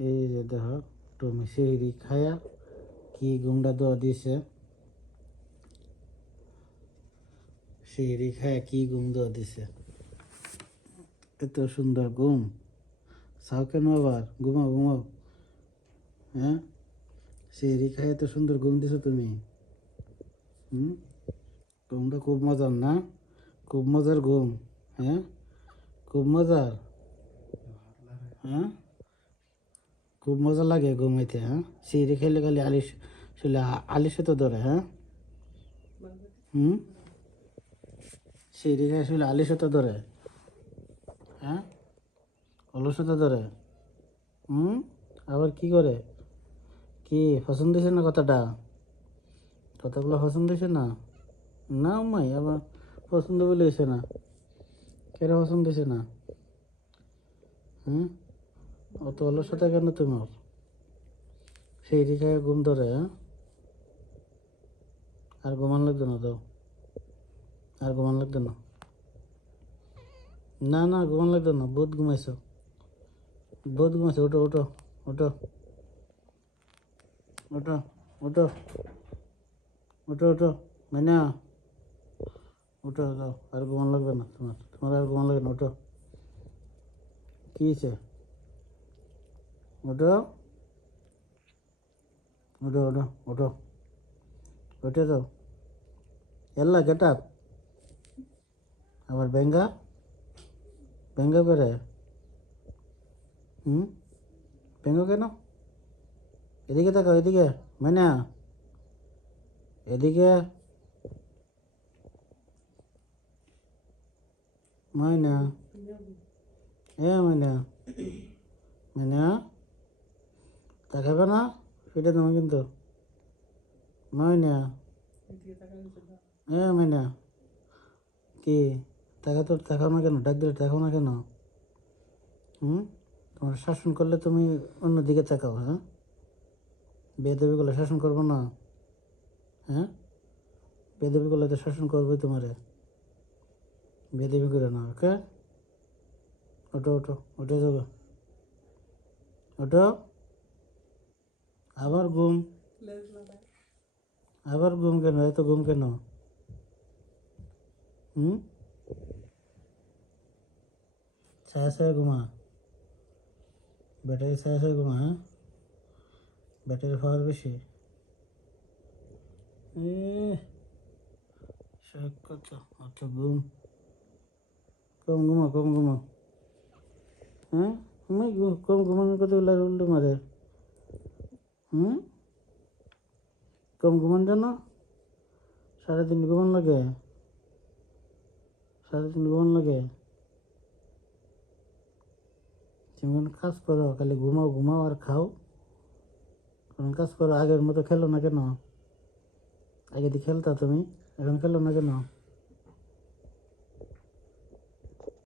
এই যে দেখো তুমি সেহরি খায়া কি ঘুমটা দেওয়া দিছে সেহরি খায়া কি ঘুম দেওয়া দিছে এত সুন্দর ঘুম চাও কেন আবার? ঘুমাও ঘুমাও। হ্যাঁ? সেহরি খায় এত সুন্দর ঘুম দিছো তুমি। হুম? ঘুমটা খুব মজার না? খুব মজার ঘুম হ্যাঁ? খুব মজার। হ্যাঁ? খুব মজা লাগে ঘুমাইতে হ্যাঁ? সিঁড়ি খেলে খালি আলিশ শুলে আলিশে তো ধরে হ্যাঁ? হুম? সিঁড়ি খেয়ে শুলে আলিশে তো ধরে হ্যাঁ? অলসে তো ধরে, হুম? আবার কি করে? কি, পছন্দ হয়েছে না কথাটা? কথাগুলো পছন্দ হয়েছে না? না মাই আবার পছন্দ বলে হয়েছে না। কেন পছন্দ হয়েছে না? হুম? অত অলসতা কেন তোমার? সেই দিকে ঘুম ধরে হ্যাঁ? আর ঘুমান লাগবে না তো? আর ঘুমান লাগবে না? না না, ঘুমান লাগবে না, বহুত ঘুমাইছো। বহুত ঘুমাইছো ওটো ওটো ওটো ওটো ওটো ওটো ওটো মাইনা। ওটো যাও আর ঘুমান লাগবে না তোমার। তোমার আর ঘুমান লাগবে না ওটো কী হয়েছে വിടുക വിടു വിടു വിടു വിട്ടതു ಎಲ್ಲ ಗೆಟ್ ಅಪ್ ಅವರ ಬೆಂಗ ಬೆಂಗ ಬೇರೆ ಹ್ಞೂ ಬೆಂಗೇನು ಎದಿಗೆ ತಗೋ ಎದಿಗೆ ಮನೆ ಎದಿಗೆ ಮನೆ ಏ ಮನೆ ಮನೆ তাকাবে না? ফিটে তোমার কিন্তু এ মাইনা। কি? টাকা তো তাকাও না কেন? ডাক দিলে তাকাও না কেন? হুম? তোমার শাসন করলে তুমি অন্যদিকে তাকাও হ্যাঁ? বেদবি করলে শাসন করব না হ্যাঁ? বেদবি করলে তো শাসন করবোই তোমারে। বেদবি করে না, ওকে? ওটো ওটো ওঠে, যাবে। ওটো আবার ঘুম। আবার ঘুম কেন? এত ঘুম কেন? হুম? ছায়া ছায়া ঘুমা। ব্যাটারি ছায়া ছায়া ঘুমা হ্যাঁ? ব্যাটারি পাওয়ার বেশি। শখ অত ঘুম। কম ঘুমা কম ঘুমা হ্যাঁ? কম ঘুমানোর কথা উল্টো মারে। হুম? কম ঘুমান জানো সারাদিন ঘুমান লাগে। সারাদিন ঘুমান লাগে। তুমি কোনো কাজ করো, খালি ঘুমাও ঘুমাও আর খাও। কোনো কাজ করো, আগের মতো খেলো না কেন? আগে দিয়ে খেলতা তুমি, এখন খেলো না কেন?